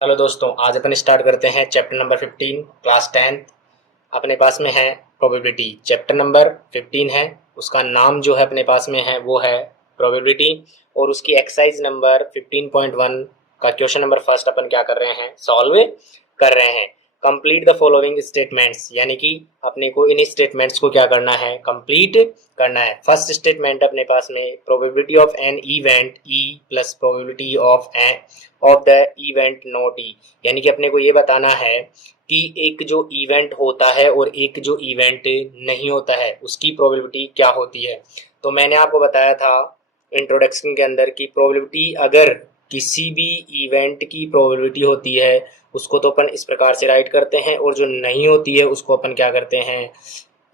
Hello दोस्तों, आज अपन start करते हैं चैप्टर नंबर 15 क्लास 10। अपने पास में है प्रोबेबिलिटी। चैप्टर नंबर 15 है, उसका नाम जो है अपने पास में है वो है प्रोबेबिलिटी। और उसकी एक्सरसाइज नंबर 15.1 का क्वेश्चन नंबर फर्स्ट अपन क्या कर रहे हैं, सॉल्व कर रहे हैं। कंप्लीट द फॉलोइंग स्टेटमेंट्स, यानी कि अपने को इन स्टेटमेंट्स को क्या करना है, कंप्लीट करना है। फर्स्ट स्टेटमेंट अपने पास में probability of an event e plus probability of the event not e, यानी कि अपने को ये बताना है कि एक जो इवेंट होता है और एक जो इवेंट नहीं होता है उसकी प्रोबेबिलिटी क्या होती है। तो मैंने आपको बताया था इंट्रोडक्शन के अंदर कि प्रोबेबिलिटी, अगर किसी भी इवेंट की प्रोबेबिलिटी होती है उसको तो अपन इस प्रकार से राइट करते हैं, और जो नहीं होती है उसको अपन क्या करते हैं,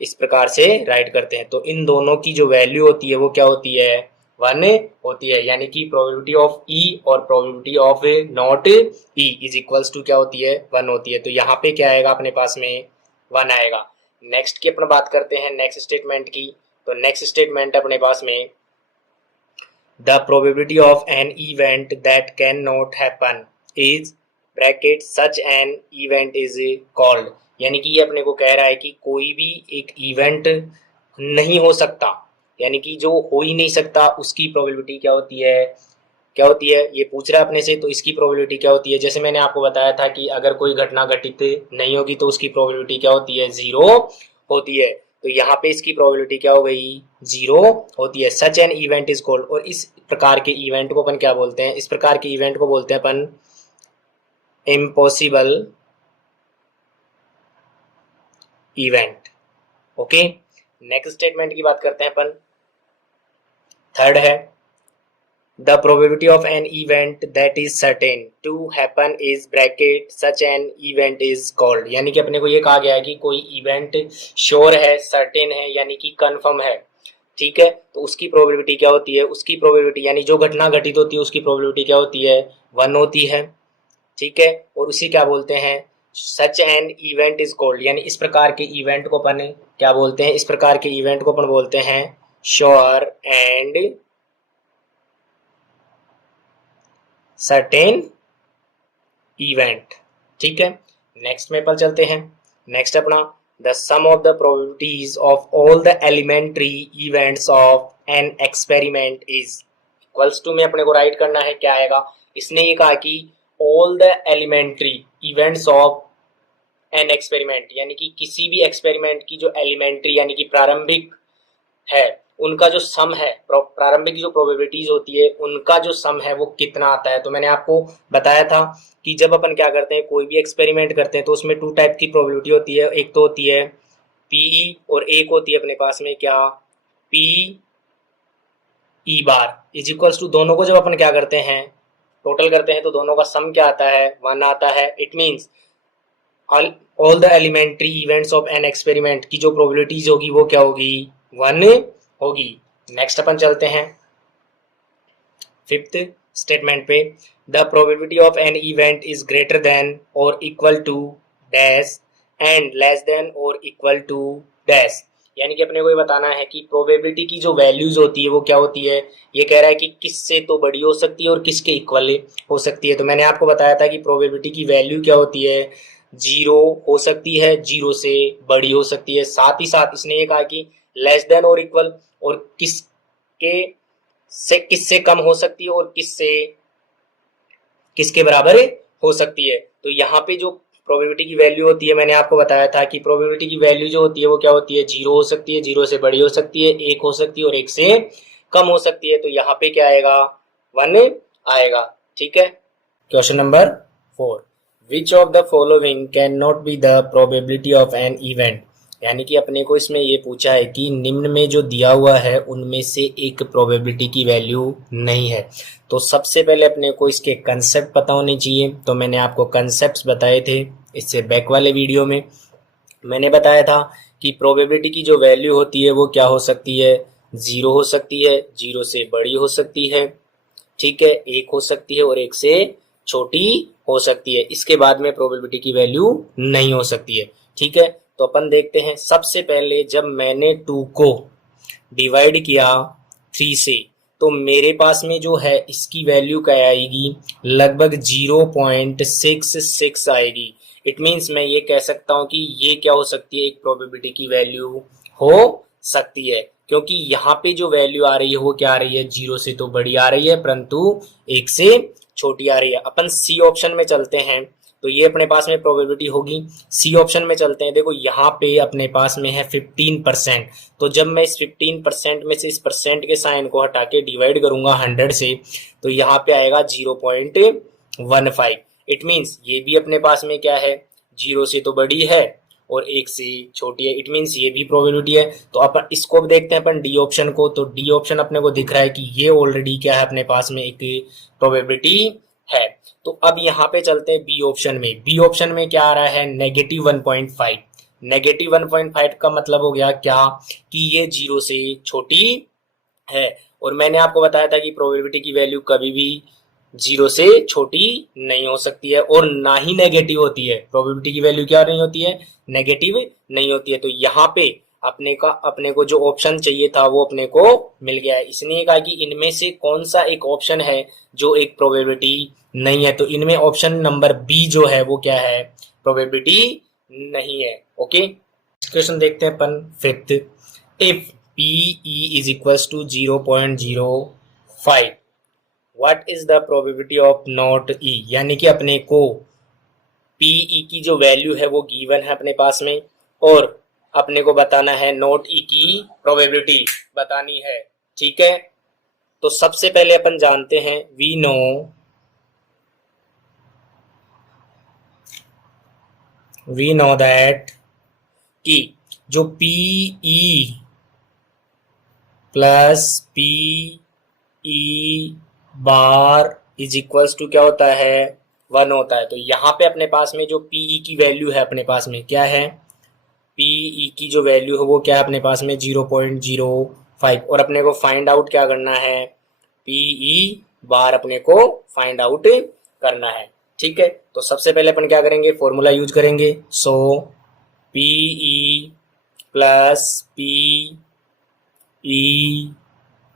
इस प्रकार से राइट करते हैं। तो इन दोनों की जो वैल्यू होती है वो क्या होती है, 1 होती है। यानी कि प्रोबेबिलिटी ऑफ ई और probability of not E is equals to क्या होती है, 1 होती है। तो यहाँ पे क्या आएगा अपने पास में, 1 आएगा। नेक्स्ट की अपन बात करते हैं नेक्स्ट स्टेटमेंट की। तो नेक्स्ट स्टेटमेंट अपने पास में the probability of an event that can not happen is bracket such an event is called, यानी कि ये अपने को कह रहा है कि कोई भी एक इवेंट नहीं हो सकता, यानी कि जो हो ही नहीं सकता उसकी प्रोबेबिलिटी क्या होती है, क्या होती है ये पूछ रहा है अपने से। तो इसकी प्रोबेबिलिटी क्या होती है, जैसे मैंने आपको बताया था कि अगर कोई घटना घटित नहीं होगी तो उसकी प्रोबेबिलिटी क्या होती है, 0 होती है। तो यहाँ पे इसकी प्रोबेबिलिटी क्या हो गई, 0 होती है। सच एन इवेंट इज कॉल्ड, और इस प्रकार के इवेंट को अपन क्या बोलते हैं, इस प्रकार के इवेंट को बोलते हैं अपन impossible event. Okay, next statement की बात करते हैं अपन। थर्ड है the probability of an event that is certain to happen is bracket such an event is called, यानी कि अपने को ये कहा गया है कि कोई इवेंट श्योर है, सर्टेन है, यानी कि कंफर्म है, ठीक है। तो उसकी प्रोबेबिलिटी क्या होती है, उसकी प्रोबेबिलिटी यानी जो घटना घटित होती है उसकी प्रोबेबिलिटी क्या होती है, 1 होती है, ठीक है। और उसी क्या बोलते हैं, सच एन इवेंट इज कॉल्ड, यानी इस प्रकार के इवेंट को अपन क्या बोलते हैं, इस प्रकार के इवेंट को अपन बोलते हैं श्योर एंड सर्टेन इवेंट, ठीक है। नेक्स्ट में अपन चलते हैं। नेक्स्ट अपना the sum of the probabilities of all the elementary events of an experiment is equals to में अपने को राइट करना है, क्या आएगा। इसने ये कहा कि all the elementary events of an experiment, यानी कि किसी भी एक्सपेरिमेंट की जो एलिमेंट्री यानी कि प्रारंभिक है उनका जो सम है, प्रारंभिक जो प्रोबेबिलिटीज होती है उनका जो सम है वो कितना आता है। तो मैंने आपको बताया था कि जब अपन क्या करते हैं, कोई भी एक्सपेरिमेंट करते हैं तो उसमें 2 टाइप की प्रोबेबिलिटी होती है। एक तो होती है पीई और एक होती है अपने पास में क्या, P E bar is equals to, दोनों को जब अपन क्या करते हैं, टोटल करते हैं तो दोनों का सम क्या आता है, 1 आता है। It means all the elementary events of an experiment की जो प्रोबेबिलिटीज होगी वो क्या होगी, 1 होगी। नेक्स्ट अपन चलते हैं फिफ्थ स्टेटमेंट पे। The probability of an event is greater than और equal to dash and less than और इक्वल टू डैश, यानी कि अपने को ये बताना है कि प्रोबेबिलिटी की जो वैल्यूज होती है वो क्या होती है। ये कह रहा है कि किससे तो बड़ी हो सकती है और किसके इक्वल हो सकती है। तो मैंने आपको बताया था कि प्रोबेबिलिटी की वैल्यू क्या होती है, 0 हो सकती है, 0 से बड़ी हो सकती है। साथ ही साथ इसने ये कहा कि लेस देन और इक्वल, और किसके से किससे कम हो सकती है और किसके बराबर हो सकती है। तो यहाँ पे जो प्रोबेबिलिटी की वैल्यू होती है, मैंने आपको बताया था कि प्रोबेबिलिटी की वैल्यू जो होती है वो क्या होती है, 0 हो सकती है, 0 से बड़ी हो सकती है, 1 हो सकती है और 1 से कम हो सकती है। तो यहाँ पे क्या आएगा, 1 आएगा, ठीक है। Question number 4, which of the following can not be the probability of an event, यानी कि अपने को इसमें ये पूछा है कि निम्न में जो दिया हुआ है उनमें से एक प्रोबेबिलिटी की वैल्यू नहीं है। तो सबसे पहले अपने को इसके कंसेप्ट पता होने चाहिए। तो मैंने आपको कंसेप्ट्स बताए थे इससे बैक वाले वीडियो में। मैंने बताया था कि प्रोबेबिलिटी की जो वैल्यू होती है वो क्या हो सकती है, 0 हो सकती है, 0 से बड़ी हो सकती है, ठीक है, 1 हो सकती है और 1 से छोटी हो सकती है। इसके बाद में प्रोबेबिलिटी की वैल्यू नहीं हो सकती है, ठीक है। तो अपन देखते हैं, सबसे पहले जब मैंने 2 को डिवाइड किया 3 से तो मेरे पास में जो है इसकी वैल्यू क्या आएगी, लगभग 0.66 आएगी। इट मीन्स मैं ये कह सकता हूं कि ये क्या हो सकती है, एक प्रोबेबिलिटी की वैल्यू हो सकती है, क्योंकि यहाँ पे जो वैल्यू आ रही है वो क्या आ रही है, 0 से तो बड़ी आ रही है परंतु 1 से छोटी आ रही है। अपन सी ऑप्शन में चलते हैं तो ये अपने पास में प्रोबेबिलिटी होगी। सी ऑप्शन में चलते हैं, देखो यहाँ पे अपने पास में है 15%। तो जब मैं इस 15% में से इस परसेंट के साइन को हटा के डिवाइड करूंगा 100 से, तो यहाँ पे आएगा 0.15। इट मीन्स ये भी अपने पास में क्या है, 0 से तो बड़ी है और 1 से छोटी है। इट मीन्स ये भी प्रोबेबिलिटी है। तो अपन इसको देखते हैं अपन डी ऑप्शन को, तो डी ऑप्शन अपने को दिख रहा है कि ये ऑलरेडी क्या है, अपने पास में एक प्रोबेबिलिटी है। तो अब यहाँ पे चलते हैं बी ऑप्शन में। बी ऑप्शन में क्या आ रहा है, -1.5। -1.5 का मतलब हो गया क्या, कि ये 0 से छोटी है। और मैंने आपको बताया था कि प्रोबेबिलिटी की वैल्यू कभी भी 0 से छोटी नहीं हो सकती है और ना ही नेगेटिव होती है। प्रोबेबिलिटी की वैल्यू क्या नहीं होती है, नेगेटिव नहीं होती है। तो यहाँ पे अपने को जो ऑप्शन चाहिए था वो अपने को मिल गया है। इसने कहा कि इनमें से कौन सा एक ऑप्शन है जो एक प्रोबेबिलिटी नहीं है, तो इनमें ऑप्शन नंबर बी जो है वो क्या है, प्रोबेबिलिटी नहीं है। ओके, क्वेश्चन देखते हैं अपन fifth. If PE is equals to 0.05, what is the probability of not E? यानी कि अपने को PE की जो वैल्यू है वो गिवन है अपने पास में और अपने को बताना है नॉट E की प्रोबेबिलिटी बतानी है। ठीक है, तो सबसे पहले अपन जानते हैं, वी नो दैट कि जो PE plus PE bar is equals to क्या होता है, 1 होता है। तो यहाँ पे अपने पास में जो PE की वैल्यू है अपने पास में क्या है, PE की जो वैल्यू है वो क्या है अपने पास में 0.05। और अपने को फाइंड आउट क्या करना है, PE बार अपने को फाइंड आउट करना है। ठीक है, तो सबसे पहले अपन क्या करेंगे, फॉर्मूला यूज करेंगे। So PE plus PE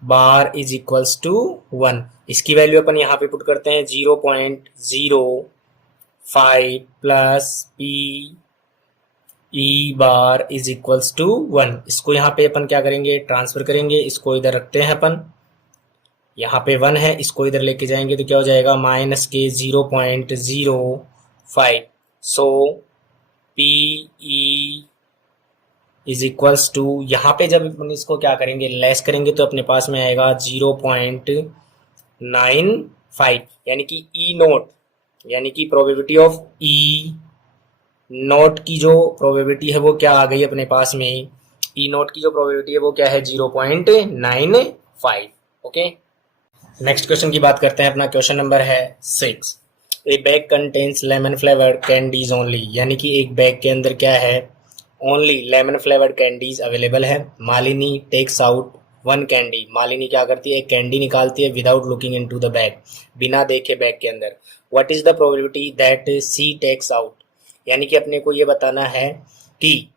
bar is equals to 1। इसकी वैल्यू अपन यहाँ पे पुट करते हैं 0.05 plus PE bar is equals to 1। इसको यहाँ पे अपन क्या करेंगे, ट्रांसफर करेंगे। इसको इधर रखते हैं अपन, यहाँ पे 1 है, इसको इधर लेके जाएंगे तो क्या हो जाएगा, माइनस के 0.05। सो PE इज इक्वल्स टू, यहाँ पे जब अपन इसको क्या करेंगे, लेस करेंगे तो अपने पास में आएगा 0.95। यानी कि ई नोट, यानी कि प्रोबेबिलिटी ऑफ ई नोट की जो प्रोबेबिलिटी है वो क्या आ गई अपने पास में, ई नोट की जो प्रोबेबिलिटी है वो क्या है, 0.95। ओके, नेक्स्ट क्वेश्चन की बात करते हैं। अपना क्वेश्चन नंबर है 6। A bag contains lemon flavoured candies only, यानी कि एक बैग के अंदर क्या है, only lemon flavoured candies available है। मालिनी टेक्स आउट 1 कैंडी, मालिनी क्या करती है, एक कैंडी निकालती है without looking into the bag, बिना देखे बैग के अंदर। What is the probability that she takes out, यानी कि अपने को ये बताना है कि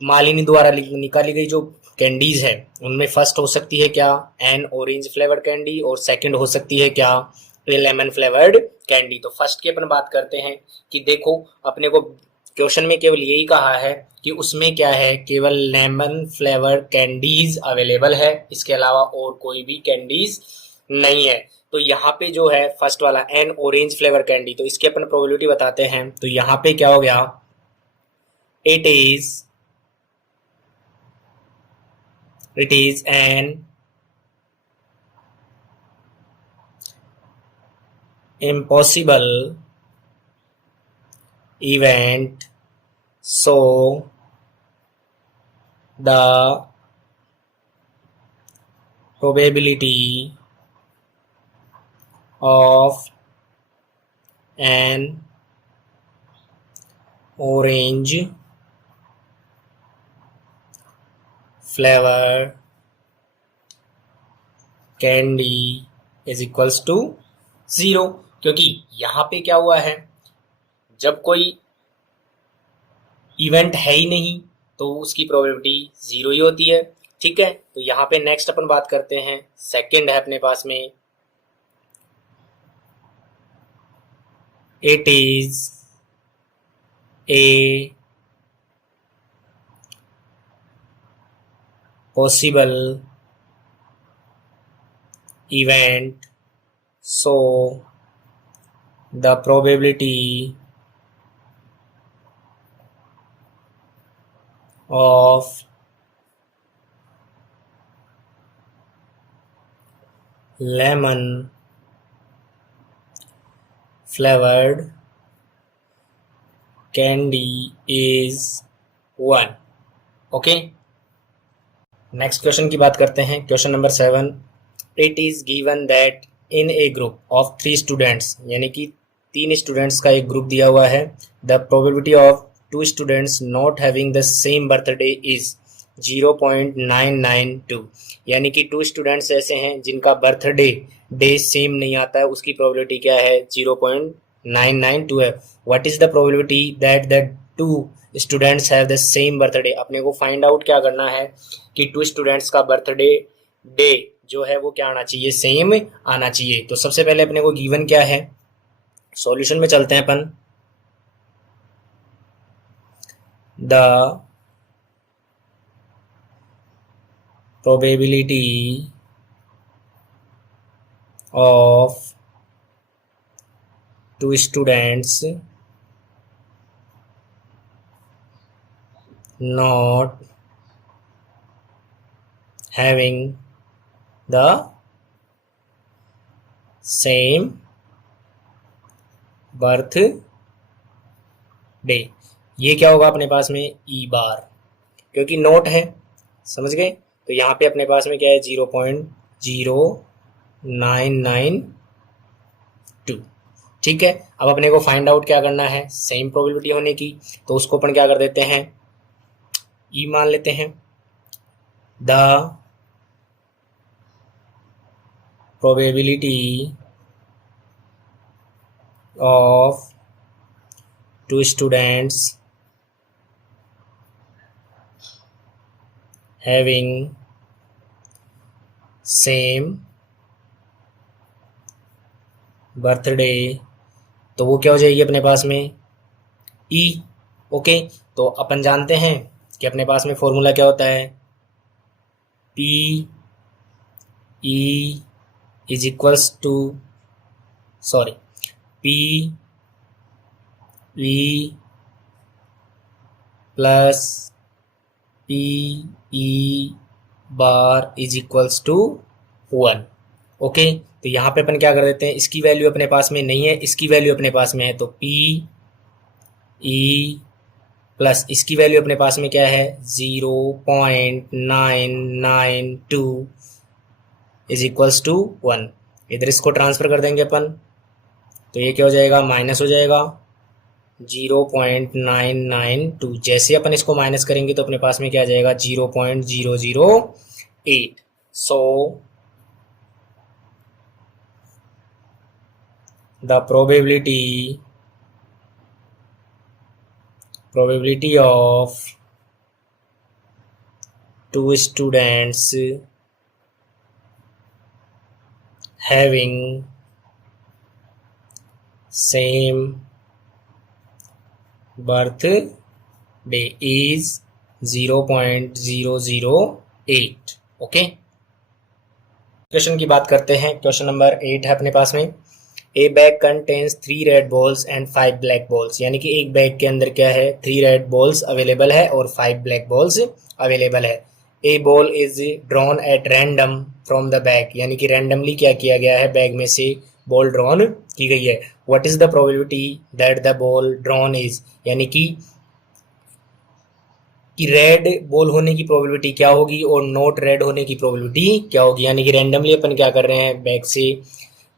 मालिनी द्वारा निकाली गई जो कैंडीज है उनमें फर्स्ट हो सकती है क्या, एन ऑरेंज फ्लेवर्ड कैंडी, और सेकंड हो सकती है क्या, लेमन फ्लेवर्ड कैंडी। तो फर्स्ट की अपन बात करते हैं कि देखो अपने को क्वेश्चन में केवल यही कहा है कि उसमें क्या है, केवल लेमन फ्लेवर्ड कैंडीज अवेलेबल है, इसके अलावा और कोई भी कैंडीज नहीं है। तो यहाँ पे जो है फर्स्ट वाला एन ऑरेंज फ्लेवर कैंडी, तो इसकी अपन प्रोबेबिलिटी बताते हैं। तो यहाँ पे क्या हो गया, it is an impossible event, so the probability of an orange flavor candy is equals to 0। क्योंकि यहाँ पे क्या हुआ है, जब कोई इवेंट है ही नहीं तो उसकी प्रोबेबिलिटी 0 ही होती है। ठीक है, तो यहाँ पे नेक्स्ट अपन बात करते हैं, सेकंड है अपने पास में, it is a possible event, so the probability of lemon flavored candy is 1. Okay, next question की बात करते हैं, question number 7, it is given that in A group of 3 students, यानी कि 3 स्टूडेंट्स का एक ग्रुप दिया हुआ है, the probability of 2 students not having the same birthday is 0.992, यानी कि 2 स्टूडेंट्स ऐसे हैं जिनका बर्थडे डे सेम नहीं आता है, उसकी प्रोबेबिलिटी क्या है, 0.992 है। What is the probability that the 2 students have the same birthday, अपने को फाइंड आउट क्या करना है कि 2 स्टूडेंट्स का बर्थडे डे जो है वो क्या आना चाहिए, सेम आना चाहिए। तो सबसे पहले अपने को गिवन क्या है, सॉल्यूशन में चलते हैं अपन, the probability of 2 students not having the same birthday, ये क्या होगा अपने पास में, ई बार, क्योंकि नोट है, समझ गए, तो यहाँ पे अपने पास में क्या है, 0.0992। ठीक है, अब अपने को फाइंड आउट क्या करना है, सेम प्रोबेबिलिटी होने की, तो उसको अपन क्या कर देते हैं, ई मान लेते हैं, the probability of 2 students having same birthday, तो वो क्या हो जाएगी अपने पास में, ई। ओके, तो अपन जानते हैं कि अपने पास में फॉर्मूला क्या होता है, P E is equals to, sorry, P E plus P E bar is equals to 1। Okay, तो यहाँ पे अपन क्या कर देते हैं, इसकी वैल्यू अपने पास में नहीं है, इसकी वैल्यू अपने पास में है, तो पी ई प्लस इसकी वैल्यू अपने पास में क्या है, 0.992 इज इक्वल्स टू 1। इधर इसको ट्रांसफर कर देंगे अपन, तो ये क्या हो जाएगा, माइनस हो जाएगा 0.992, जैसे अपन इसको माइनस करेंगे तो अपने पास में क्या आ जाएगा, 0.008। So the probability of 2 students having same birthday is 0.008। Okay, question की बात करते हैं, क्वेश्चन नंबर 8 है अपने पास में, ए bag contains 3 red balls and 5 black balls, यानी कि एक बैग के अंदर क्या है, 3 रेड बॉल्स अवेलेबल है और 5 ब्लैक बॉल्स अवेलेबल है। A ball is drawn at random from the bag, यानी कि रैंडमली क्या किया गया है, बैग में से बॉल ड्रॉन की गई है। What is the probability that the ball drawn is, यानी कि रेड बॉल होने की प्रोबेबिलिटी क्या होगी और नॉट रेड होने की प्रोबेबिलिटी क्या होगी, यानी कि रैंडमली अपन क्या कर रहे हैं, बैग से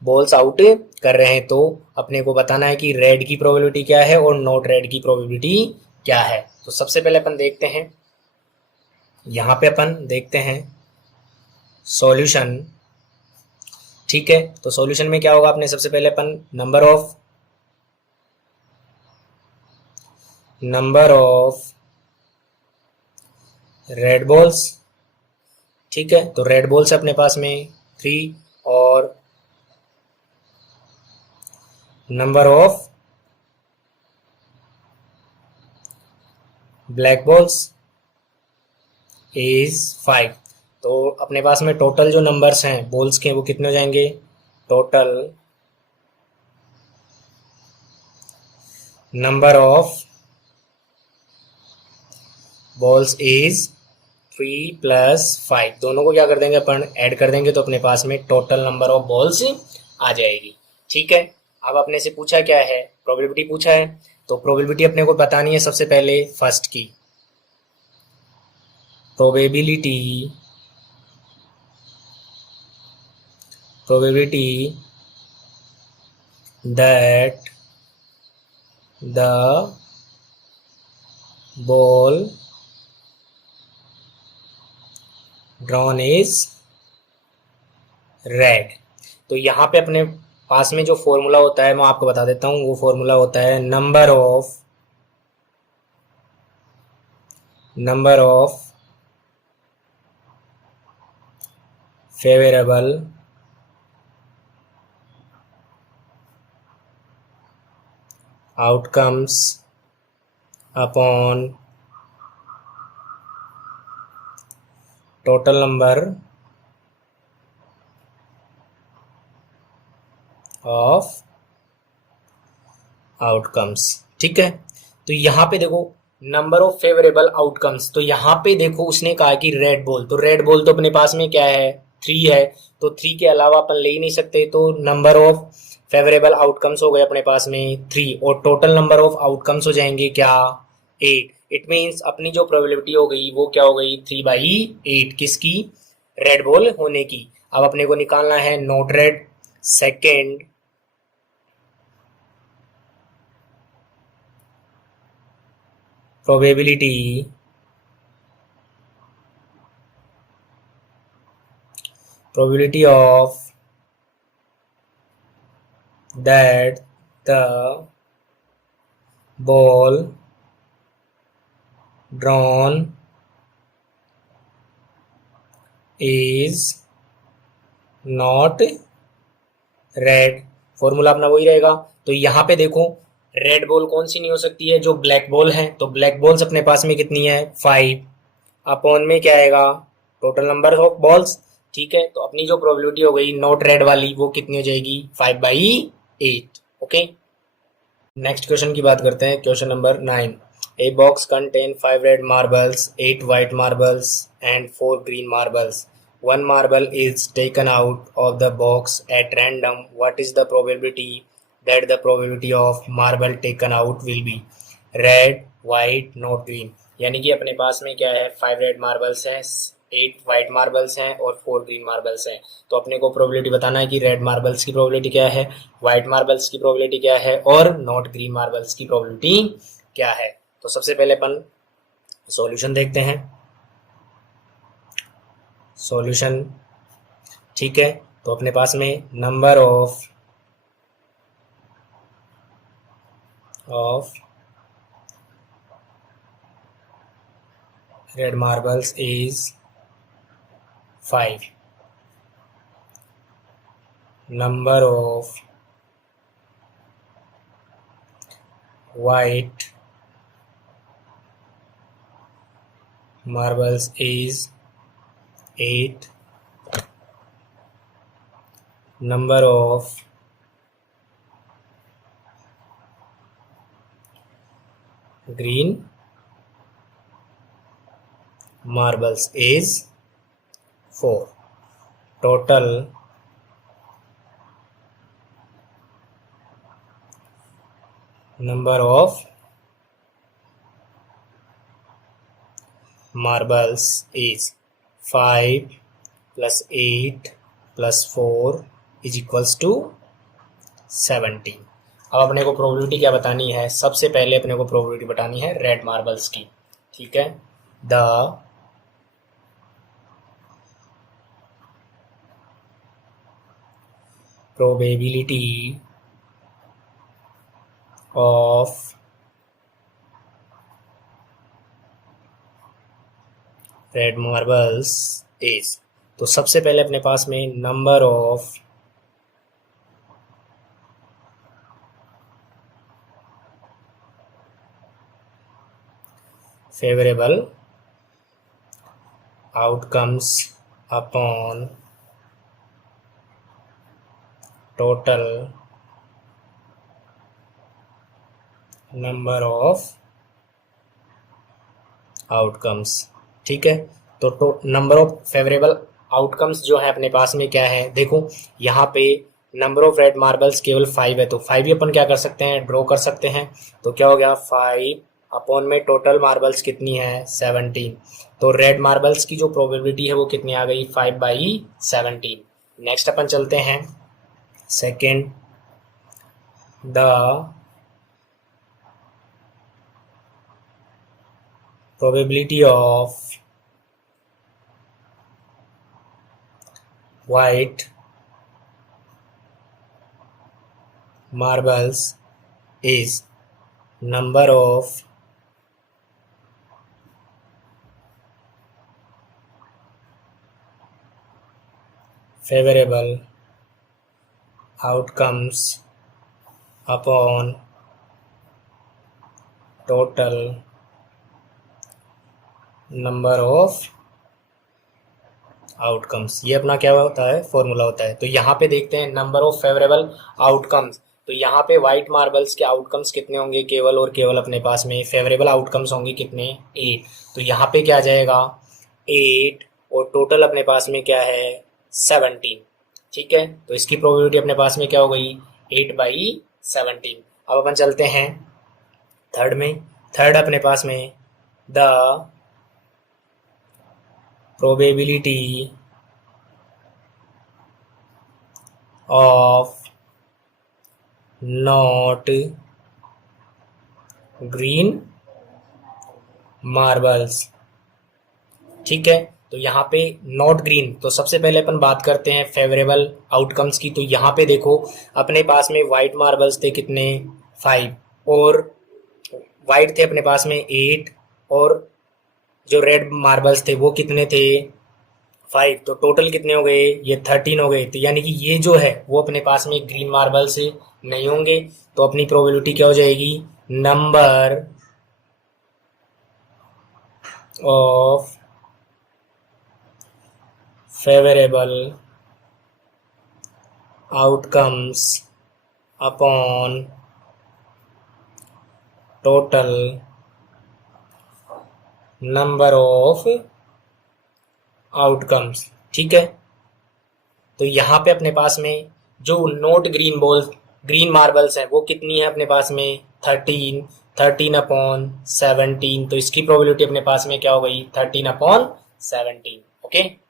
बॉल्स आउट कर रहे हैं, तो अपने को बताना है कि रेड की प्रोबेबिलिटी क्या है और नॉट रेड की प्रोबेबिलिटी क्या है। तो सबसे पहले अपन देखते हैं, यहाँ पे अपन देखते हैं सॉल्यूशन। ठीक है, तो सॉल्यूशन में क्या होगा, अपने सबसे पहले अपन नंबर ऑफ रेड बॉल्स ठीक है, तो रेड बॉल्स अपने पास में 3 और number of black balls is 5। तो अपने पास में टोटल जो नंबर्स हैं बॉल्स के वो कितने हो जाएंगे, total number of balls is 3 plus 5। दोनों को क्या कर देंगे अपन, ऐड कर देंगे, तो अपने पास में टोटल नंबर ऑफ बॉल्स आ जाएगी। ठीक है, अब अपने से पूछा क्या है, प्रोबेबिलिटी पूछा है, तो प्रोबेबिलिटी अपने को बतानी है सबसे पहले फर्स्ट की। Probability that the ball drawn is red. तो यहाँ पे अपने पास में जो फॉर्मूला होता है मैं आपको बता देता हूँ, वो फॉर्मूला होता है number of favourable outcomes upon total number of outcomes. ठीक है, तो यहाँ पे देखो नंबर ऑफ फेवरेबल आउटकम्स, तो यहाँ पे देखो उसने कहा कि रेड बॉल, तो रेड बॉल तो अपने पास में क्या है, 3 है, तो 3 के अलावा अपन ले ही नहीं सकते, तो नंबर ऑफ फेवरेबल आउटकम्स हो गए अपने पास में 3 और टोटल नंबर ऑफ आउटकम्स हो जाएंगे क्या, 8। इट मीन्स अपनी जो प्रोबेबिलिटी हो गई वो क्या हो गई, 3/8 किसकी, रेड बॉल होने की। अब अपने को निकालना है not red second probability of that the ball drawn is not red. Formula अपना वही रहेगा। तो यहाँ पे देखो रेड बॉल कौन सी नहीं हो सकती है, जो ब्लैक बॉल है, तो ब्लैक बॉल्स अपने पास में कितनी है, 5 अपॉन में क्या आएगा, टोटल नंबर ऑफ बॉल्स। ठीक है, तो अपनी जो प्रोबेबिलिटी हो गई नॉट रेड वाली वो कितनी हो जाएगी, 5/8। ओके, नेक्स्ट क्वेश्चन की बात करते हैं, question number 9। A box contain 5 red marbles, 8 white marbles and 4 green marbles. One marble is taken out of the box at random. What is the probability that the probability of marble taken out will be red, white, not green? यानी कि अपने पास में क्या है, 5 red marbles हैं, 8 white marbles हैं और 4 ग्रीन मार्बल्स हैं। तो अपने को प्रोबेबिलिटी बताना है कि रेड मार्बल्स की प्रोबेबिलिटी क्या है, वाइट मार्बल्स की प्रोबेबिलिटी क्या है और नॉट ग्रीन मार्बल्स की प्रोबेबिलिटी क्या है। तो सबसे पहले अपन सॉल्यूशन देखते हैं, सॉल्यूशन। ठीक है, तो अपने पास में number of red marbles is 5, number of white marbles is 8, number of green marbles is 4, total number of marbles is 5 plus 8 plus 4 is equals to 17। अब अपने को प्रोबेबिलिटी क्या बतानी है, सबसे पहले अपने को प्रोबेबिलिटी बतानी है रेड मार्बल्स की। ठीक है, the probability of red marbles is, तो सबसे पहले अपने पास में number of favourable outcomes upon total number of outcomes. ठीक है, तो नंबर ऑफ फेवरेबल आउटकम्स जो है अपने पास में क्या है, देखो यहाँ पे नंबर ऑफ रेड मार्बल्स केवल 5 है, तो 5 ही अपन क्या कर सकते हैं, ड्रॉ कर सकते हैं। तो क्या हो गया, 5 अपॉन में टोटल मार्बल्स कितनी है, 17। तो रेड मार्बल्स की जो प्रोबेबिलिटी है वो कितनी आ गई, 5/17। नेक्स्ट अपन चलते हैं second, the probability of white marbles is number of favorable outcomes upon total number of outcomes. ये अपना क्या होता है, फॉर्मूला होता है। तो यहाँ पे देखते हैं नंबर ऑफ फेवरेबल आउटकम्स, तो यहाँ पे व्हाइट मार्बल्स के आउटकम्स कितने होंगे, केवल और केवल अपने पास में फेवरेबल आउटकम्स होंगे कितने, 8। तो यहाँ पे क्या आ जाएगा 8, और टोटल अपने पास में क्या है 17। ठीक है, तो इसकी प्रोबेबिलिटी अपने पास में क्या हो गई, 8/17। अब अपन चलते हैं थर्ड में। थर्ड अपने पास में the probability of not green marbles। ठीक है, तो यहाँ पे नॉट ग्रीन, तो सबसे पहले अपन बात करते हैं फेवरेबल आउटकम्स की। तो यहाँ पे देखो अपने पास में वाइट मार्बल्स थे कितने, 5, और वाइट थे अपने पास में 8, और जो रेड मार्बल्स थे वो कितने थे, 5। तो टोटल कितने हो गए, ये 13 हो गए। तो यानी कि ये जो है वो अपने पास में ग्रीन मार्बल से नहीं होंगे। तो अपनी प्रोबेबिलिटी क्या हो जाएगी, number of favourable outcomes upon total number of outcomes. ठीक है, तो यहाँ पे अपने पास में जो नोट ग्रीन मार्बल्स हैं वो कितनी है अपने पास में, 13/17। तो इसकी प्रोबेबिलिटी अपने पास में क्या हो गई, 13/17। ओके।